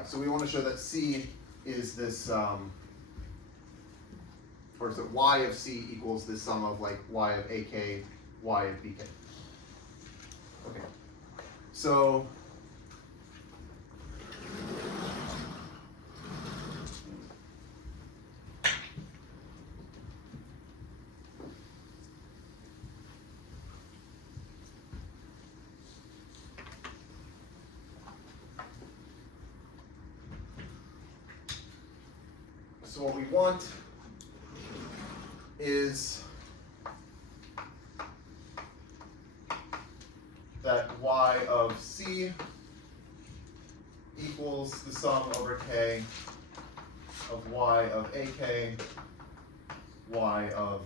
so we want to show that C is this, or is it Y of C equals this sum of like Y of AK, Y of BK. Okay, so what we want is that Y of C equals the sum over K of Y of AK, Y of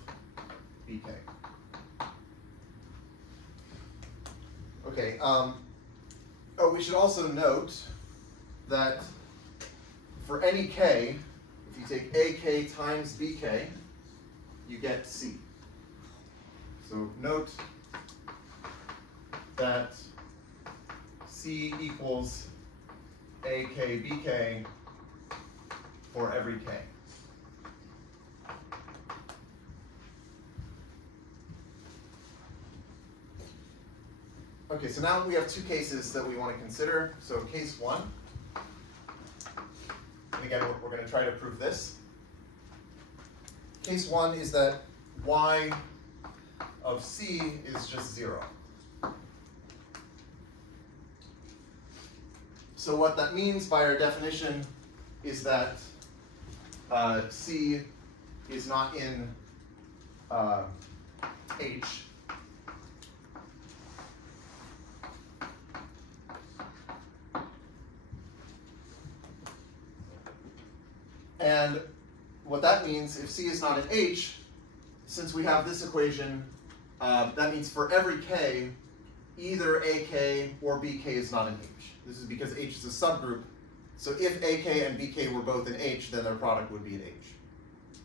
BK. Okay, we should also note that for any K, if you take AK times BK, you get C. So note that C equals AK BK for every K. Okay, so now we have two cases that we want to consider. So case one, and again, we're going to try to prove this. Case one is that Y of C is just 0. So what that means by our definition is that C is not in H. And what that means, if C is not in H, since we have this equation, that means for every K, either AK or BK is not in H. This is because H is a subgroup. So if AK and BK were both in H, then their product would be in H.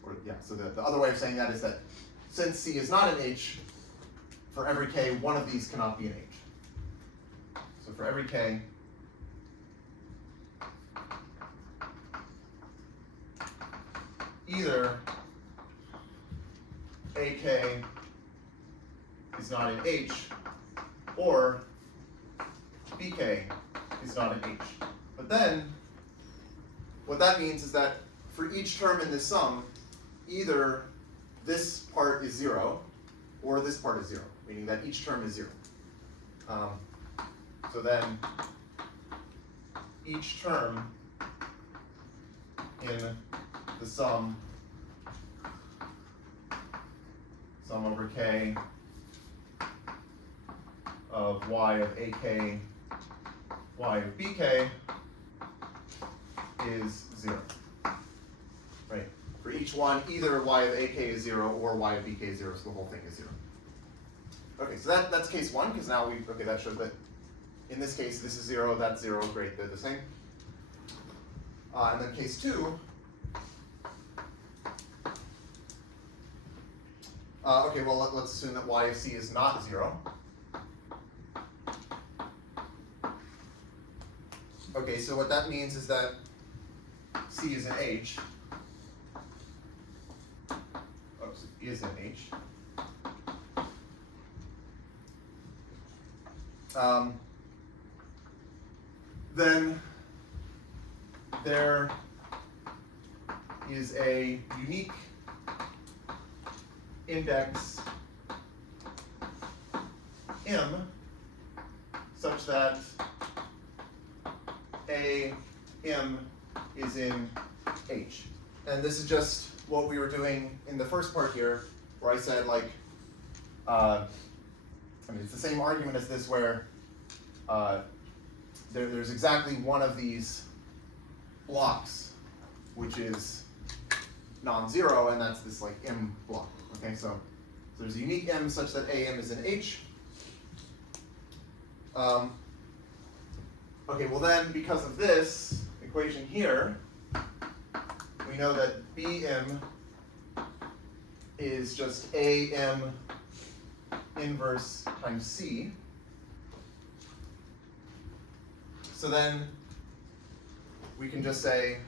Or yeah, so the other way of saying that is that since C is not in H, for every K, one of these cannot be in H. So for every K, either AK is not in H or BK is not in H. But then, what that means is that for each term in this sum, either this part is 0 or this part is 0, meaning that each term is 0. So then, each term in the sum over K of Y of AK, Y of BK is 0. Right? For each one, either Y of AK is 0 or Y of BK is 0, so the whole thing is 0. Okay, so that's case one, because now that shows that in this case, this is 0, that's 0, great, they're the same. And then case two, okay, well, let's assume that Y of C is not 0. Okay, so what that means is that C is in H. Oops, is in H. Then there is a unique index M such that AM is in H. And this is just what we were doing in the first part here, where I said like, I mean, it's the same argument as this where there's exactly one of these blocks which is non-zero, and that's this like M block. Okay, so there's a unique M such that AM is in H. Okay, well then, because of this equation here, we know that BM is just AM inverse times C. So then we can just say,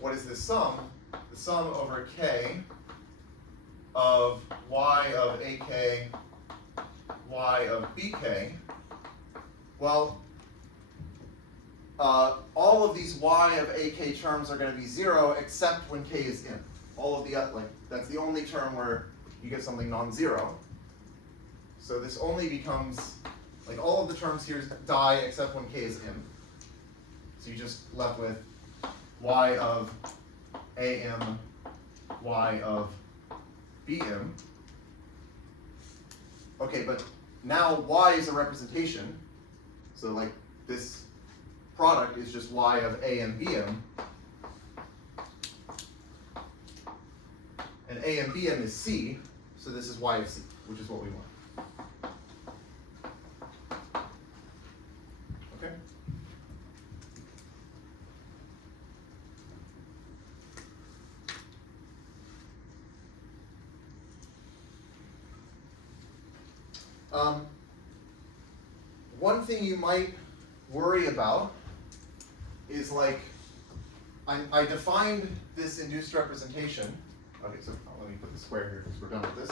what is this sum? The sum over K of Y of AK, Y of BK. Well, all of these Y of AK terms are going to be 0 except when K is in. All of the, that's the only term where you get something non-zero. So this only becomes, like all of the terms here die except when K is in. So you just left with Y of AM, Y of BM. Okay, but now Y is a representation. So like this product is just Y of AM, BM. And AM, BM is C, so this is Y of C, which is what we want. Okay? One thing you might worry about is like, I defined this induced representation. Okay, so let me put the square here because we're done with this.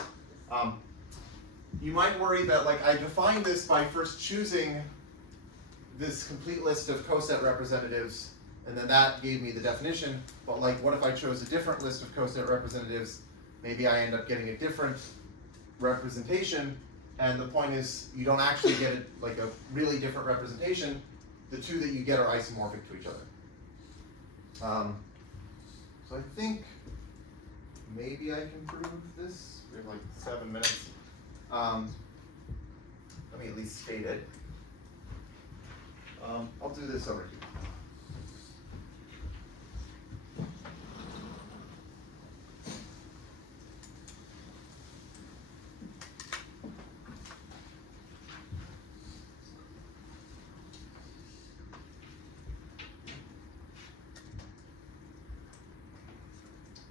You might worry that like I defined this by first choosing this complete list of coset representatives, and then that gave me the definition. But like, what if I chose a different list of coset representatives? Maybe I end up getting a different representation. And the point is, you don't actually get like a really different representation. The two that you get are isomorphic to each other. So I think maybe I can prove this. We have like 7 minutes. Let me at least state it. I'll do this over here.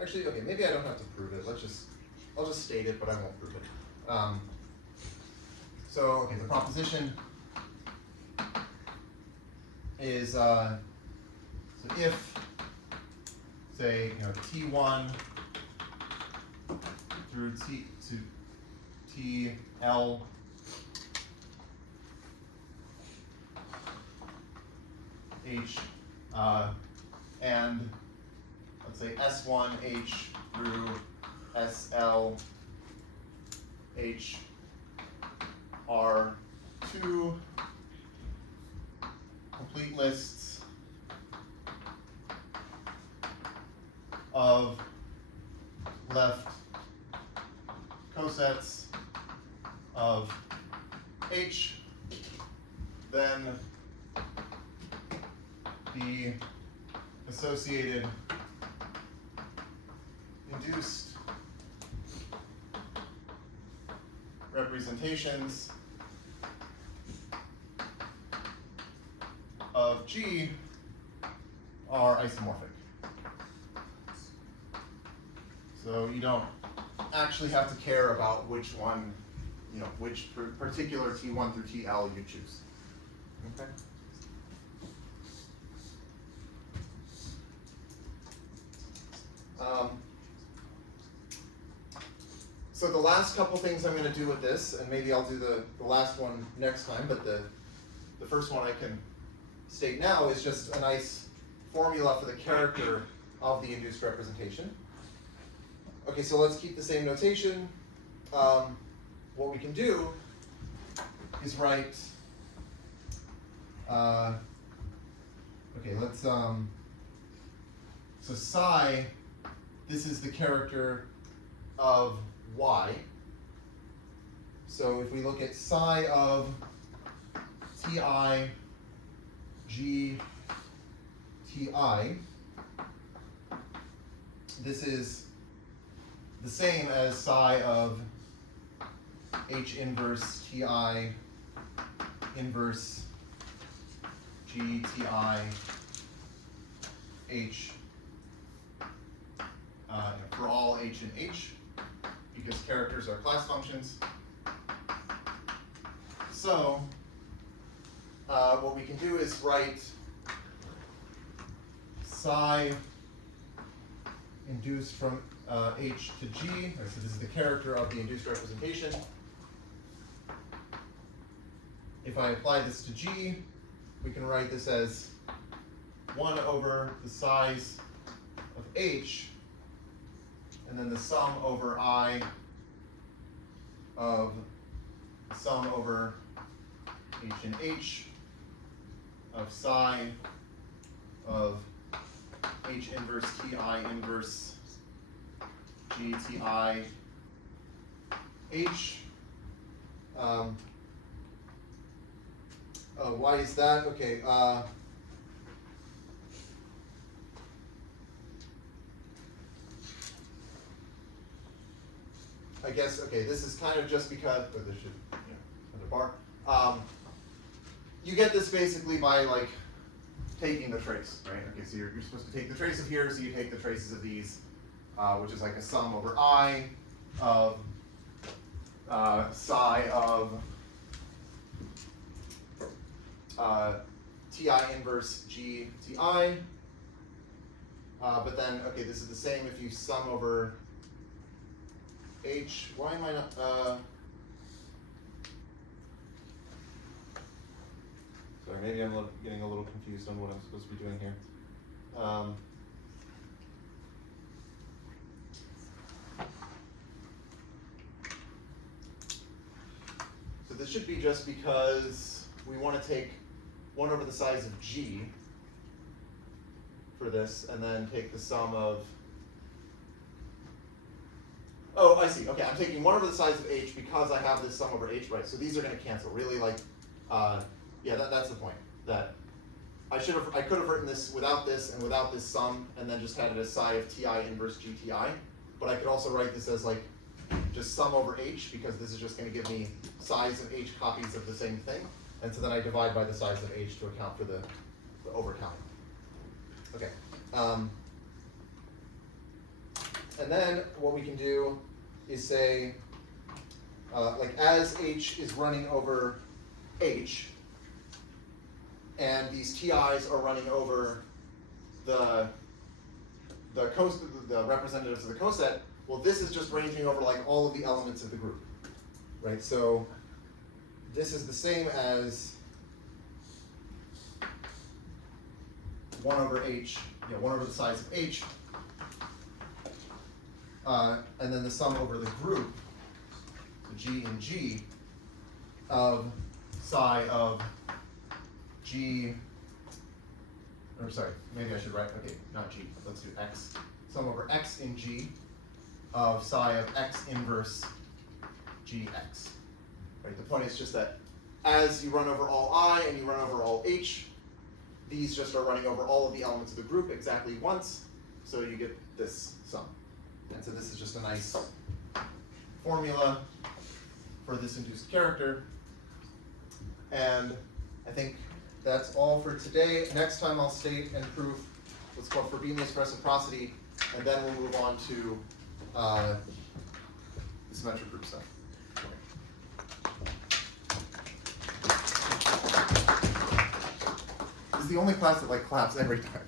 Actually, okay, maybe I don't have to prove it. I'll just state it, but I won't prove it. So, okay, the proposition is, so if, say, T1 through T to TL H, and let's say S1H through SL H are two complete lists of left cosets of H, then the associated induced representations of G are isomorphic. So you don't actually have to care about which one, which particular T1 through TL you choose. Okay? So the last couple things I'm going to do with this, and maybe I'll do the last one next time, but the first one I can state now is just a nice formula for the character of the induced representation. Okay, so let's keep the same notation. What we can do is write, okay, let's, so psi, this is the character of y. So if we look at psi of ti, g, ti, this is the same as psi of h inverse ti inverse g ti h for all h and h, because characters are class functions. So what we can do is write psi induced from h to g. So this is the character of the induced representation. If I apply this to g, we can write this as 1 over the size of h, and then the sum over I of sum over h and h of psi of h inverse ti inverse g ti h. Why is that? Okay. I guess, okay, this is kind of just because, or this should, put a bar. You get this basically by like taking the trace, right? Okay, so you're supposed to take the trace of here, so you take the traces of these, which is like a sum over I of psi of ti inverse g ti. But then, okay, this is the same if you sum over h. Why am I not? Sorry, maybe I'm getting a little confused on what I'm supposed to be doing here. So this should be just because we want to take 1 over the size of g for this, and then take the sum of, oh, I see. Okay, I'm taking 1 over the size of h because I have this sum over h, right? So these are going to cancel. Really, like, yeah, that's the point. That I could have written this without this and without this sum, and then just had it as psi of ti inverse gti. But I could also write this as like just sum over h, because this is just going to give me size of h copies of the same thing, and so then I divide by the size of h to account for the overcounting. Okay. And then what we can do is say, like as h is running over h, and these ti's are running over the representatives of the coset, well, this is just ranging over like all of the elements of the group, right? So this is the same as 1 over h, 1 over the size of h, and then the sum over the group, so g and g, of psi of g, or sorry, maybe I should write, okay, not g, let's do x, sum over x in g of psi of x inverse gx. Right, the point is just that as you run over all I and you run over all h, these just are running over all of the elements of the group exactly once, so you get this sum. And so this is just a nice formula for this induced character. And I think that's all for today. Next time I'll state and prove what's called Frobenius reciprocity, and then we'll move on to the symmetric group stuff. This is the only class that like claps every time.